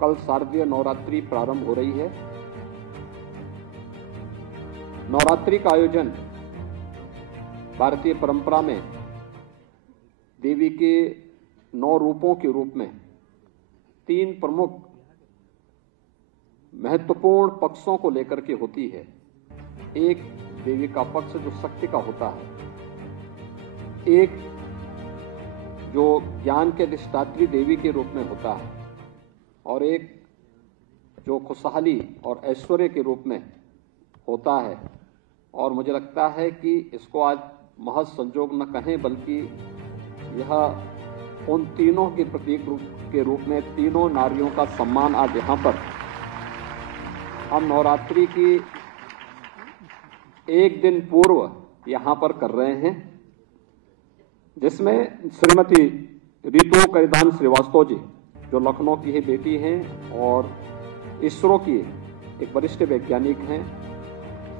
कल शारदीय नवरात्रि प्रारंभ हो रही है। नवरात्रि का आयोजन भारतीय परंपरा में देवी के 9 रूपों के रूप में 3 प्रमुख महत्वपूर्ण पक्षों को लेकर के होती है। एक देवी का पक्ष जो शक्ति का होता है, एक जो ज्ञान के अधिष्ठात्री देवी के रूप में होता है, और एक जो खुशहाली और ऐश्वर्य के रूप में होता है। और मुझे लगता है कि इसको आज महज संजोग न कहें, बल्कि यह उन तीनों के प्रतीक के रूप में तीनों नारियों का सम्मान आज यहाँ पर हम नवरात्रि की एक दिन पूर्व यहाँ पर कर रहे हैं, जिसमें श्रीमती रितु करिदान श्रीवास्तव जी जो लखनऊ की ही बेटी हैं और इसरो की एक वरिष्ठ वैज्ञानिक हैं,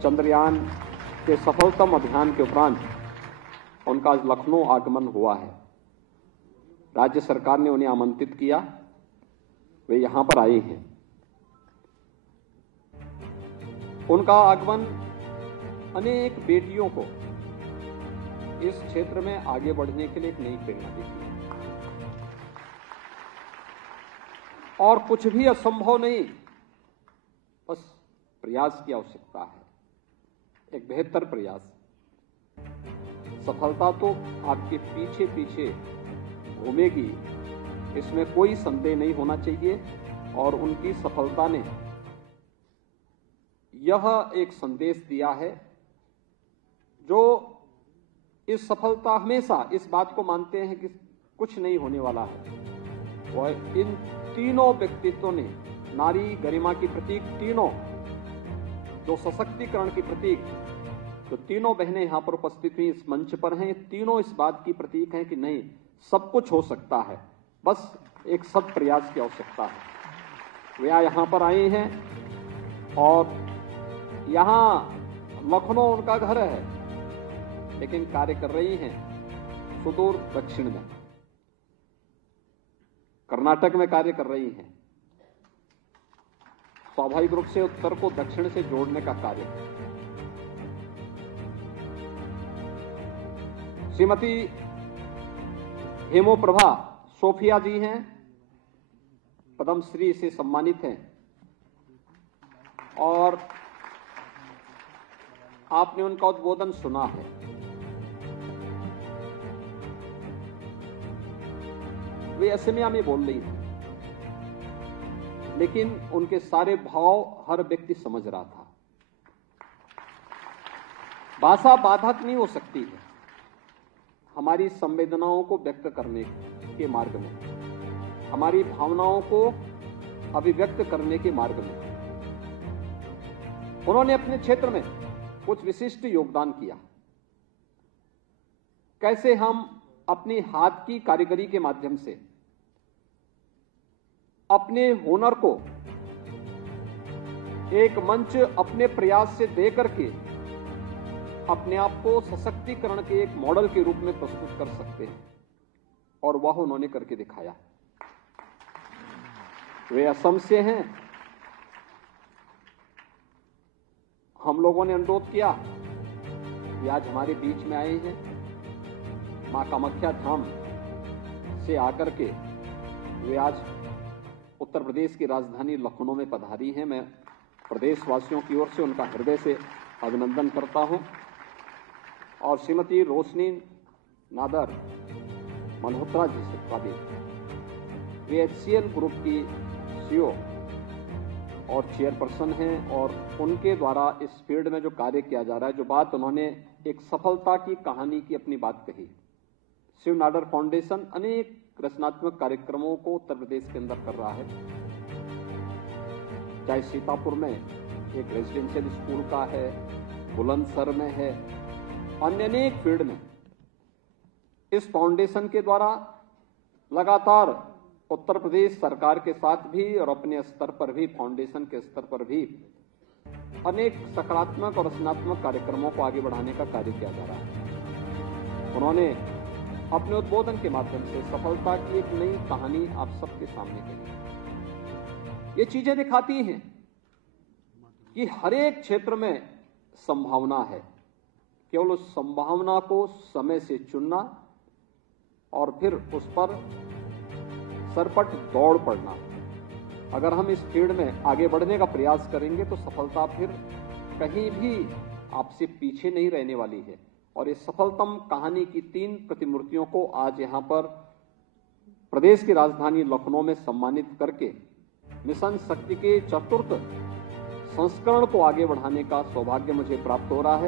चंद्रयान के सफलतम अभियान के उपरांत उनका आज लखनऊ आगमन हुआ है। राज्य सरकार ने उन्हें आमंत्रित किया, वे यहां पर आए हैं। उनका आगमन अनेक बेटियों को इस क्षेत्र में आगे बढ़ने के लिए एक नई प्रेरणा देती है। और कुछ भी असंभव नहीं, बस प्रयास की आवश्यकता है, एक बेहतर प्रयास। सफलता तो आपके पीछे पीछे घूमेगी, इसमें कोई संदेह नहीं होना चाहिए। और उनकी सफलता ने यह एक संदेश दिया है, जो इस सफलता हमेशा इस बात को मानते हैं कि कुछ नहीं होने वाला है। वह इन तीनों व्यक्तित्वों ने, नारी गरिमा की प्रतीक तीनों, जो सशक्तिकरण की प्रतीक, जो तीनों बहनें यहां पर उपस्थित हुई इस मंच पर हैं, तीनों इस बात की प्रतीक हैं कि नहीं, सब कुछ हो सकता है, बस एक सत प्रयास की आवश्यकता है। वे यहां पर आए हैं और यहां लखनऊ उनका घर है, लेकिन कार्य कर रही हैं सुदूर दक्षिण में, कर्नाटक में कार्य कर रही हैं। स्वाभाविक रूप से उत्तर को दक्षिण से जोड़ने का कार्य। श्रीमती हेमोप्रभा सोफिया जी हैं, पद्मश्री से सम्मानित हैं, और आपने उनका उद्बोधन सुना है। वे असमिया में बोल रही थी, लेकिन उनके सारे भाव हर व्यक्ति समझ रहा था। भाषा बाधक नहीं हो सकती है हमारी संवेदनाओं को व्यक्त करने के मार्ग में, हमारी भावनाओं को अभिव्यक्त करने के मार्ग में। उन्होंने अपने क्षेत्र में कुछ विशिष्ट योगदान किया। कैसे हम अपनी हाथ की कारीगरी के माध्यम से अपने हुनर को एक मंच अपने प्रयास से दे करके अपने आप को सशक्तिकरण के एक मॉडल के रूप में प्रस्तुत कर सकते हैं, और वह उन्होंने करके दिखाया। वे असम से हैं। हम लोगों ने अनुरोध किया, वे आज हमारे बीच में आए हैं। मां कामाख्या धाम से आकर के वे आज उत्तर प्रदेश की राजधानी लखनऊ में पधारी हैं। मैं प्रदेशवासियों की ओर से उनका हृदय से अभिनंदन करता हूं। और श्रीमती रोशनी नादर मल्होत्रा जी से का भी, वे HCL ग्रुप की CEO और चेयरपर्सन हैं, और उनके द्वारा इस फील्ड में जो कार्य किया जा रहा है, जो बात उन्होंने एक सफलता की कहानी की अपनी बात कही। शिव नाडर फाउंडेशन अनेक रचनात्मक कार्यक्रमों को उत्तर प्रदेश के अंदर कर रहा है, चाहे सीतापुर में एक रेजिडेंशियल स्कूल का है, बुलंदशहर में है, अन्य अनेक फील्ड में इस फाउंडेशन के द्वारा लगातार उत्तर प्रदेश सरकार के साथ भी और अपने स्तर पर भी, फाउंडेशन के स्तर पर भी अनेक सकारात्मक और रचनात्मक कार्यक्रमों को आगे बढ़ाने का कार्य किया जा रहा है। उन्होंने अपने उद्बोधन के माध्यम से सफलता की एक नई कहानी आप सबके सामने कही। ये चीजें दिखाती हैं कि हर एक क्षेत्र में संभावना है, केवल उस संभावना को समय से चुनना और फिर उस पर सरपट दौड़ पड़ना। अगर हम इस फील्ड में आगे बढ़ने का प्रयास करेंगे तो सफलता फिर कहीं भी आपसे पीछे नहीं रहने वाली है। और इस सफलतम कहानी की 3 प्रतिमूर्तियों को आज यहां पर प्रदेश की राजधानी लखनऊ में सम्मानित करके मिशन शक्ति के 4th संस्करण को आगे बढ़ाने का सौभाग्य मुझे प्राप्त हो रहा है।